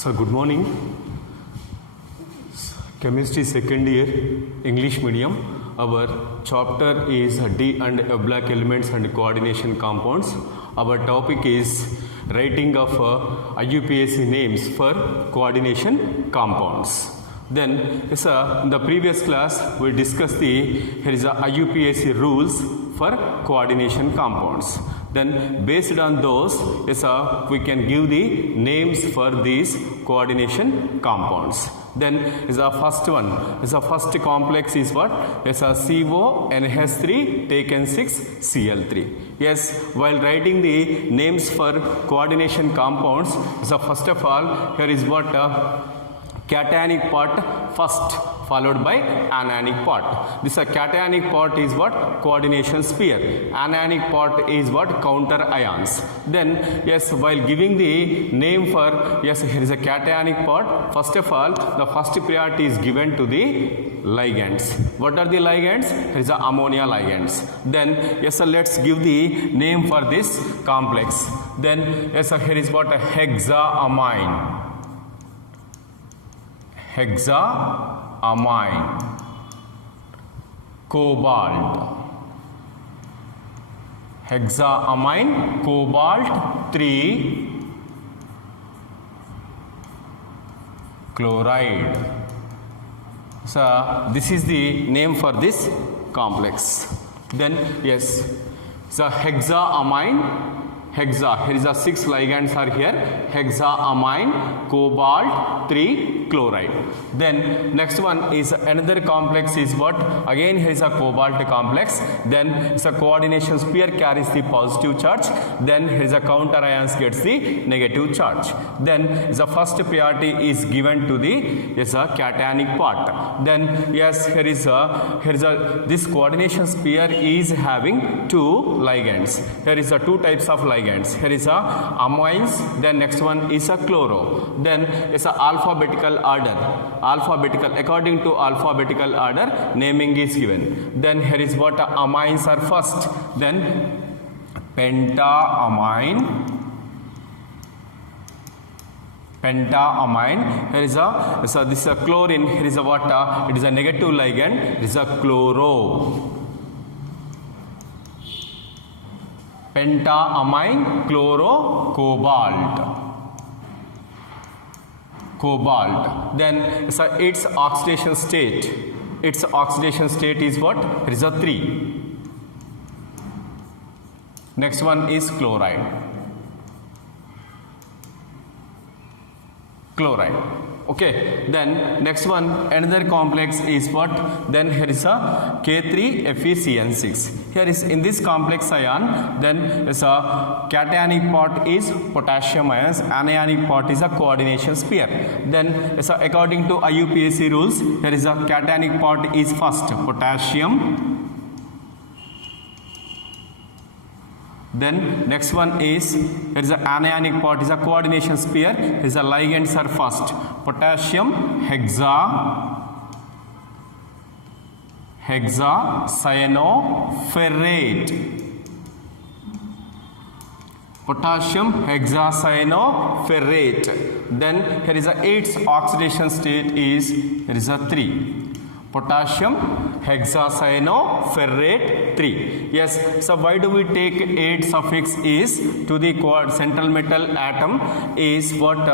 So good morning. Chemistry second year, English medium. Our chapter is D and F block elements and coordination compounds. Our topic is writing of IUPAC names for coordination compounds. Then in the previous class we discussed here is a IUPAC rules for coordination compounds. Then based on those we can give the names for these coordination compounds. Then is the first one is the first complex is what is a CONH3 taken 6 Cl3. Yes, while writing the names for coordination compounds, so first of all here is what cationic part first, followed by anionic part. This cationic part is what coordination sphere. Anionic part is what counter ions. Then yes, while giving the name for yes, here is a cationic part. First of all, the first priority is given to the ligands. What are the ligands? Here is the ammonia ligands. Then yes, let's give the name for this complex. Then yes, here is what a hexaamine. Hexaamine, cobalt, hexaamine, cobalt 3 chloride. So this is the name for this complex. Then yes, so hexaamine, hexa, here is a 6 ligands are here, hexaamine, cobalt 3 chloride. Then next one is another complex is what, again here is a cobalt complex. Then it's a coordination sphere carries the positive charge. Then here is a counter ions gets the negative charge. Then the first priority is given to the cationic part. Then yes, here is this coordination sphere is having 2 ligands. Here is two types of ligands. Here is amines. Then next one is a chloro. Then it's a alphabetical order. Alphabetical, according to alphabetical order, naming is given. Then here is what amines are first. Then pentaamine. Pentaamine. Here is this is a chlorine. Here is a what? It is a negative ligand. It is a chloro. Pentaamine, chloro, cobalt. Cobalt. Then its oxidation state. Its oxidation state is what? It is a 3. Next one is chloride. Chloride. Okay, then next one, another complex is what? Then here is a K3FeCN6. Here is in this complex ion, then is a cationic part is potassium ions, anionic part is a coordination sphere. Then is according to IUPAC rules, here is a cationic part is first potassium. Then next one is there is a anionic part is a coordination sphere. Here is a ligands are first potassium hexacyanoferrate. Potassium hexacyanoferrate. Then here is a its oxidation state is here is a 3. Potassium hexacyanoferrate 3. Yes, so why do we take 8 suffix is to the central metal atom is what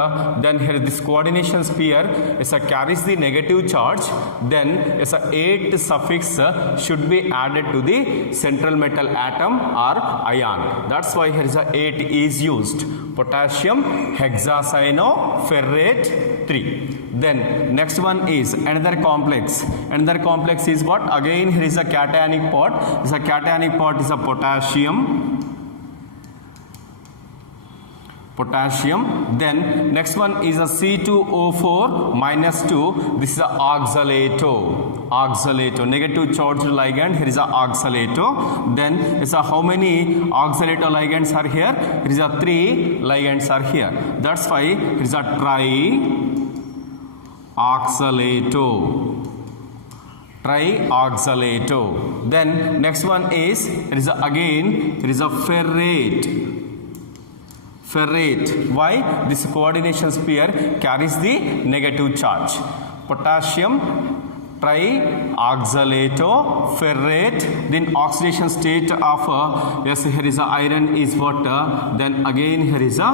then here this coordination sphere is carries the negative charge. Then is 8 suffix should be added to the central metal atom or ion. That's why here is 8 is used. Potassium hexacyanoferrate 3. Then next one is another complex. Another complex is what? Again here is a cationic part. This a cationic part is a potassium. Potassium. Then next one is a C2O4 minus 2. This is a oxalato. Oxalato. Negative charged ligand. Here is a oxalato. Then is a how many oxalato ligands are here? Here is a 3 ligands are here. That's why here is a trioxalato. Trioxalato. Then next one is it is again it is a ferrate. ferrate. Why? This coordination pair carries the negative charge. Potassium trioxalato-ferrate. Then oxidation state of yes, here is a iron is what? Then again here is a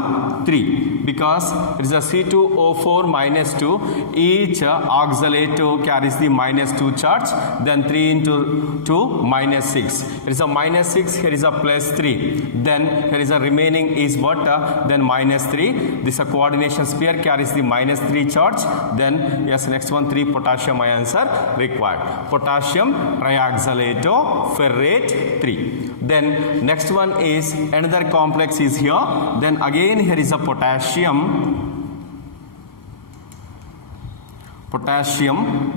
3 because it is a C2O4 minus 2. Each oxalato carries the minus 2 charge. Then 3 into 2 minus 6. It is a minus 6. Here is a plus 3. Then here is a remaining is what? Then minus 3. This coordination pair carries the minus 3 charge. Then yes, next one 3 potassium ions are required. Potassium trioxalato ferrate 3. Then next one is another complex is here. Then again here is a potassium.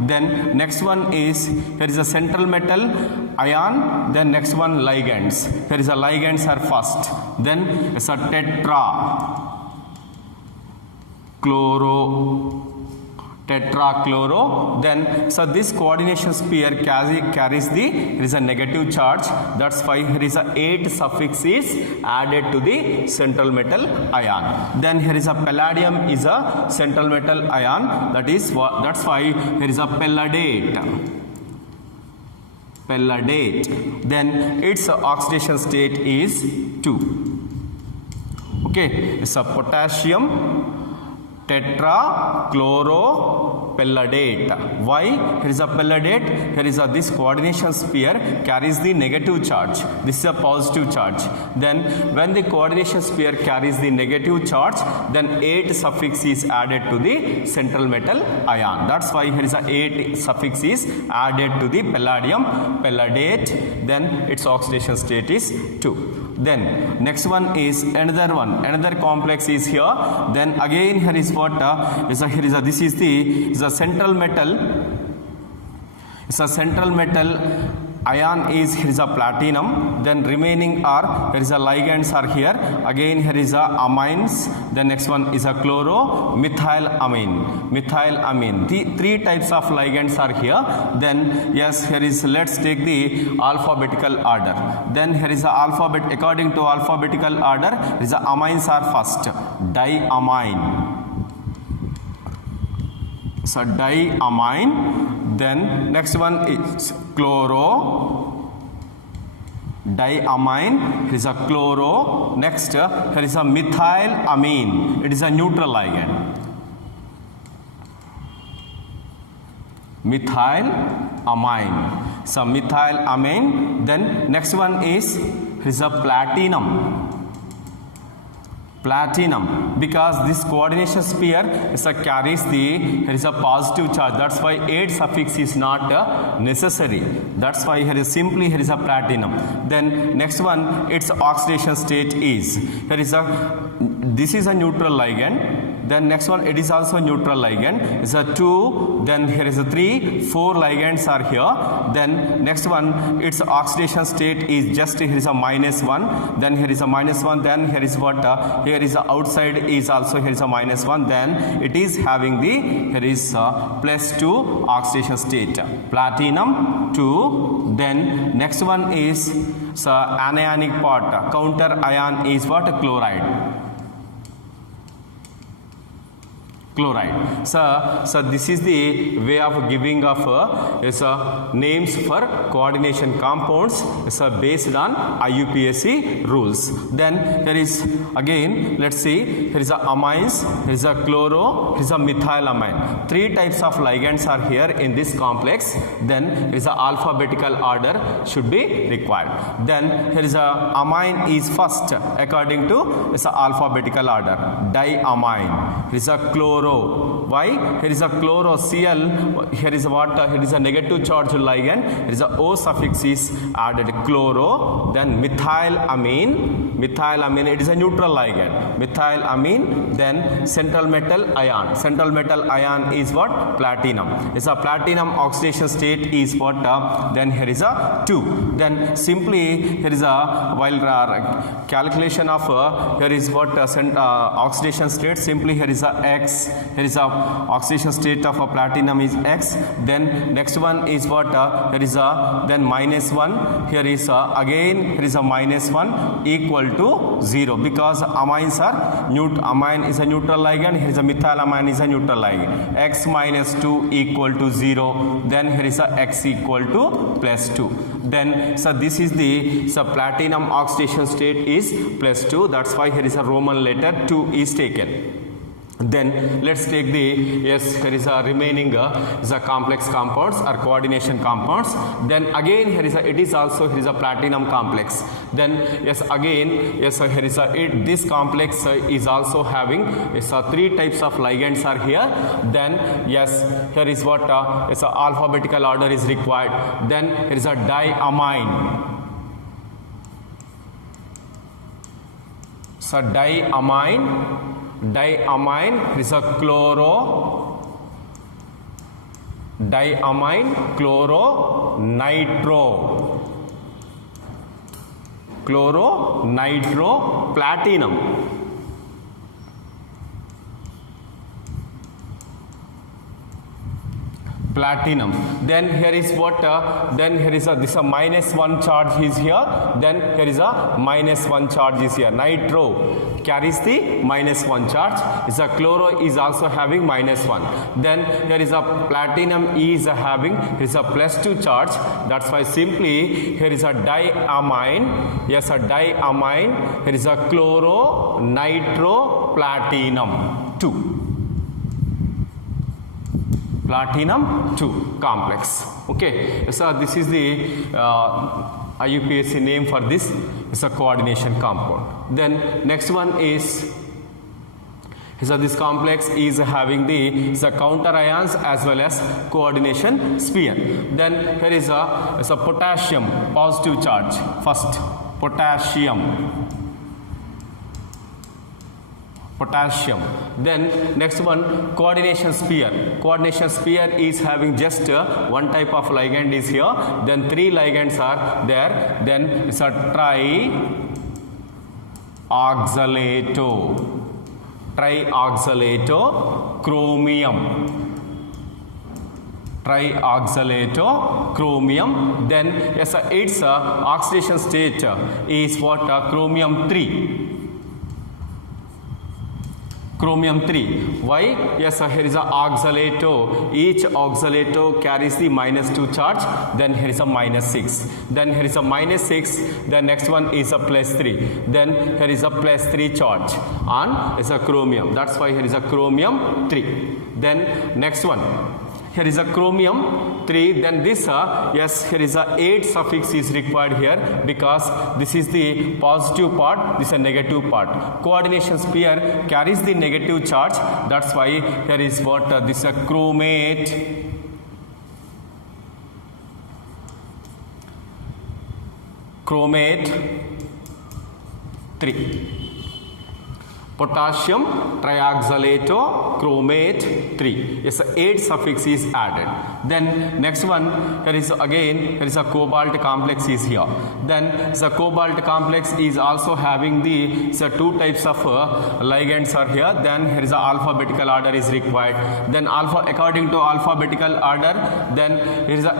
Then next one is here is a central metal ion. Then next one ligands. Here is a ligands are first. Then it's a tetrachloro. Then so this coordination pair carries the there is a negative charge. That's why here is a 8 suffix is added to the central metal ion. Then here is a palladium is a central metal ion. That's why here is a palladate. Then its oxidation state is 2. Okay, it's a potassium tetrachloropalladate. Why? Here is a palladate. Here is a this coordination pair carries the negative charge. This is a positive charge. Then when the coordination pair carries the negative charge, then 8 suffix is added to the central metal ion. That's why here is a 8 suffix is added to the palladium palladate. Then its oxidation state is 2. Then next one is another complex is here. Then again here is what this is a central metal. It's a central metal ion is here is a platinum. Then remaining are here is a ligands are here. Again here is a amines. Then next one is a methylamine. The 3 types of ligands are here. Then yes, here is let's take the alphabetical order. Then here is a according to alphabetical order is a amines are first. Diamine. So diamine. Then next one is diamine. Here is a chloro. Next here is a methylamine. It is a neutral ligand. Methylamine. So methylamine. Then next one is here is a platinum. Because this coordination pair carries here is a positive charge. That's why 8 suffix is not necessary. That's why here is simply here is a platinum. Then next one its oxidation state is this is a neutral ligand. Then next one it is also neutral ligand. It's a 2. Then here is a 3. 4 ligands are here. Then next one its oxidation state is just here is a -1. Then here is a -1. Then here is what here is a outside is also here is a -1. Then it is having the here is +2 oxidation state. Platinum 2. Then next one is anionic part. Counter ion is what? Chloride. So this is the way of giving of names for coordination compounds based on IUPAC rules. Then there is again let's see here is a amines, here is a chloro, here is a methylamine. 3 types of ligands are here in this complex. Then there is a alphabetical order should be required. Then here is a amine is first according to alphabetical order. Diamine. Here is a chloro. Why? Here is a chloroCl. Here is what? Here is a negative charge ligand. Here is a O suffix is added. Chloro. Then methylamine. It is a neutral ligand. Methylamine. Then central metal ion. Central metal ion is what? Platinum. It's a platinum oxidation state is what? Then here is a 2. Then simply here is a while calculation of here is what oxidation state. Simply here is a X. here is a oxidation state of a platinum is X. Then next one is what? Here is a then -1. Here is again here is a -1 equal to 0 because amines are amine is a neutral ligand. Here is a methylamine is a neutral ligand. X minus 2 equal to 0. Then here is a X equal to plus 2. Then so this is the platinum oxidation state is plus 2. That's why here is a Roman letter 2 is taken. Then let's take the here is a remaining is a complex compounds or coordination compounds. Then again here is it is also here is a platinum complex. Then again here is this complex is also having 3 types of ligands are here. Then here is what alphabetical order is required. Then here is a diamine. So diamine is a diamine chloro nitro platinum. Then here is what? Then here is this -1 charge is here. Then here is a -1 charge is here. Nitro carries the -1 charge. Is a chloro is also having -1. Then here is a platinum is having is a +2 charge. That's why simply here is a diamine. Yes, a diamine. Here is a chloro nitro platinum 2. Platinum 2 complex. Okay, so this is the IUPAC name for this. It's a coordination compound. Then next one is this complex is having the counter ions as well as coordination sphere. Then here is a potassium positive charge. First potassium. Then next one coordination sphere. Coordination sphere is having just one type of ligand is here. Then 3 ligands are there. Then it's a trioxalato chromium. Then its oxidation state is what? Chromium 3. Why? Yes, here is a oxalato. Each oxalato carries the -2 charge. Then here is a -6. Then here is a -6. The next one is a +3. Then here is a +3 charge on is a chromium. That's why here is a chromium 3. Then next one. Here is a chromium 3. Then this here is a 8 suffix is required here because this is the positive part, this is a negative part. Coordination sphere carries the negative charge. That's why here is what this is a chromate 3. Potassium trioxalato chromate 3. Yes, 8 suffix is added. Then next one, here is again here is a cobalt complex is here. Then the cobalt complex is also having the 2 types of ligands are here. Then here is a alphabetical order is required. Then according to alphabetical order, then here is a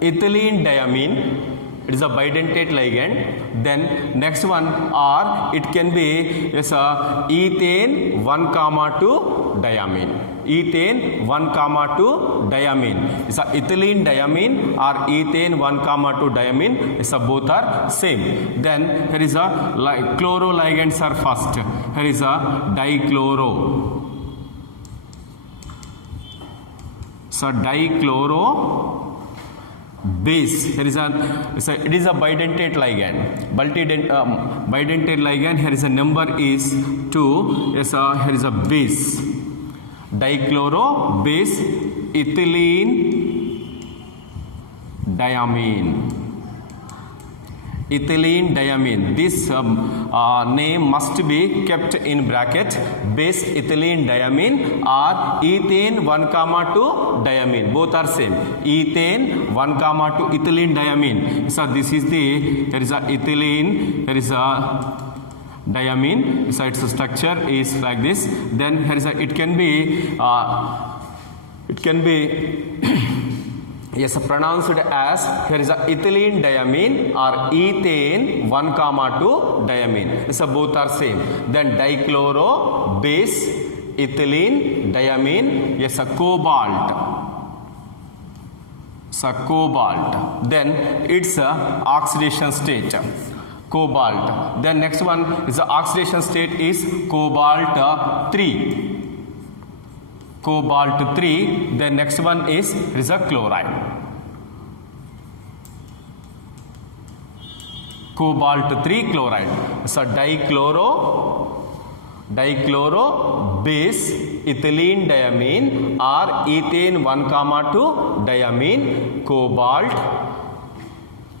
ethylene diamine. It is a bidentate ligand. Then next one it can be ethane 1,2 diamine. Ethane 1,2 diamine. It's a ethylene diamine or ethane 1,2 diamine. It's a both are same. Then here is a chloro ligands are first. Here is a dichloro. So dichloro base. Here is it is a bidentate ligand. Bidentate ligand. Here is a number is 2. Here is a base. Dichloro base ethylene diamine. Ethylene diamine. This name must be kept in bracket. Base ethylene diamine or ethane 1,2 diamine. Both are same. Ethane 1,2 ethylene diamine. So this is the there is a ethylene. There is a diamine. So its structure is like this. Then here is it can be yes, pronounced as, here is a ethylene diamine or ethane 1,2 diamine. So both are same. Then dichloro base, ethylene diamine, yes, a cobalt. So cobalt. Then it's a oxidation state. Cobalt. Then next one is the oxidation state is cobalt 3. Cobalt 3. Then next one is a chloride. Cobalt 3 chloride. So dichloro base, ethylene diamine or ethane 1,2 diamine, cobalt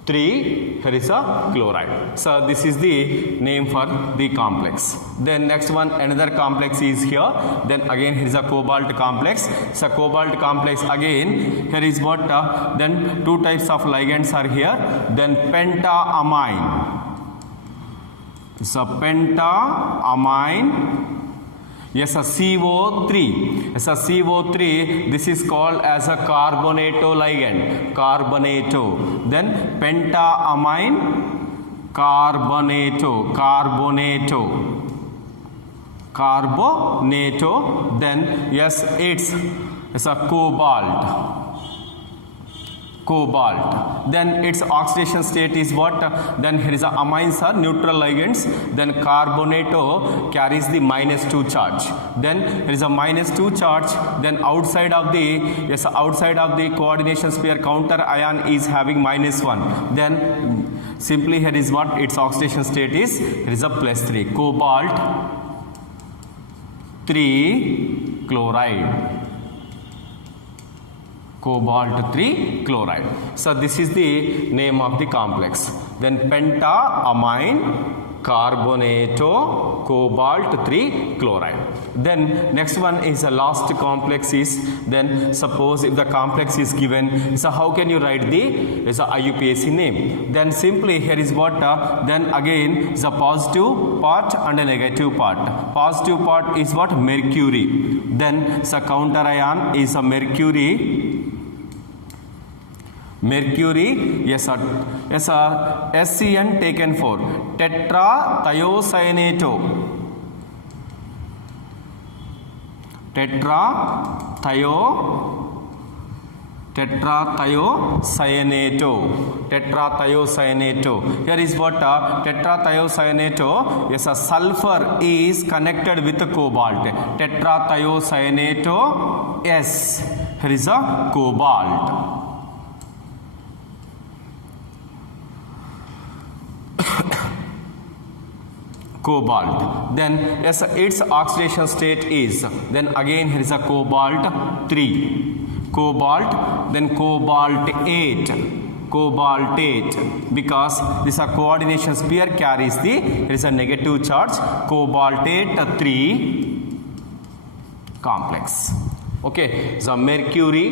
3, here is a chloride. So this is the name for the complex. Then next one, another complex is here. Then again here is a cobalt complex. So cobalt complex again, here is what, then two types of ligands are here. Then pentaamine. So pentaamine. Yes, a CO3. Yes, a CO3. This is called as a carbonato ligand. Carbonato. Then pentaamine, carbonato. Then yes, it's a cobalt. Then its oxidation state is what? Then here is a amines are neutral ligands. Then carbonato carries the -2 charge. Then here is a -2 charge. Then outside of the coordination sphere counter ion is having -1. Then simply here is what its oxidation state is. Here is a +3. Cobalt 3 chloride. Cobalt 3 chloride. So this is the name of the complex. Then pentaamine, carbonato, cobalt 3 chloride. Then next one is the last complex is, then suppose if the complex is given, so how can you write the IUPAC name? Then simply here is what, then again the positive part and a negative part. Positive part is what? Mercury. Then the counter ion is a mercury. Yes, SCN taken for tetrathiocyaneto. Tetrathiocyaneto. Here is what? Tetrathiocyaneto. Yes, a sulfur is connected with the cobalt. Tetrathiocyaneto. Yes, here is a cobalt. Cobalt. Then yes, its oxidation state is, then again here is a cobalt 3. Cobalt, then cobalt 8. Because this coordination sphere carries the, there is a negative charge. Cobalt 8 3 complex. Okay, so mercury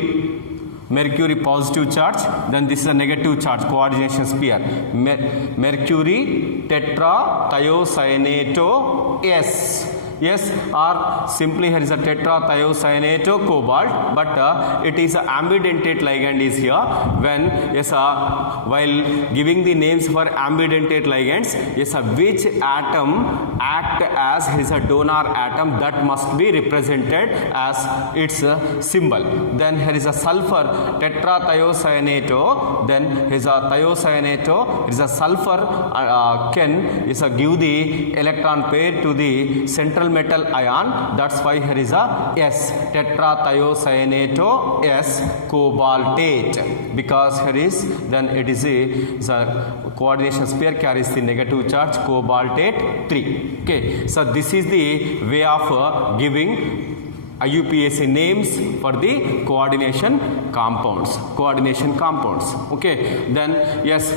positive charge, then this is a negative charge, coordination sphere. Mercury tetrathiocyaneto yes, or simply here is a tetrathiocyaneto cobalt, but it is an ambidentate ligand is here. When yes, while giving the names for ambidentate ligands, yes, which atom act as his donor atom, that must be represented as its symbol. Then here is a sulfur tetrathiocyaneto. Then his thiocyaneto is a sulfur can give the electron pair to the central metal ion. That's why here is a S, tetrathiocyaneto S cobaltate, because here is, then it is the coordination sphere carries the negative charge, cobaltate 3. Okay, so this is the way of giving IUPAC names for the coordination compounds. Okay, then yes,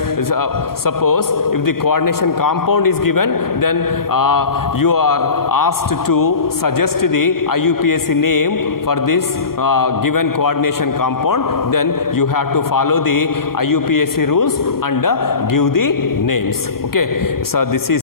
suppose if the coordination compound is given, then you are asked to suggest the IUPAC name for this given coordination compound. Then you have to follow the IUPAC rules and give the names. Okay, so this is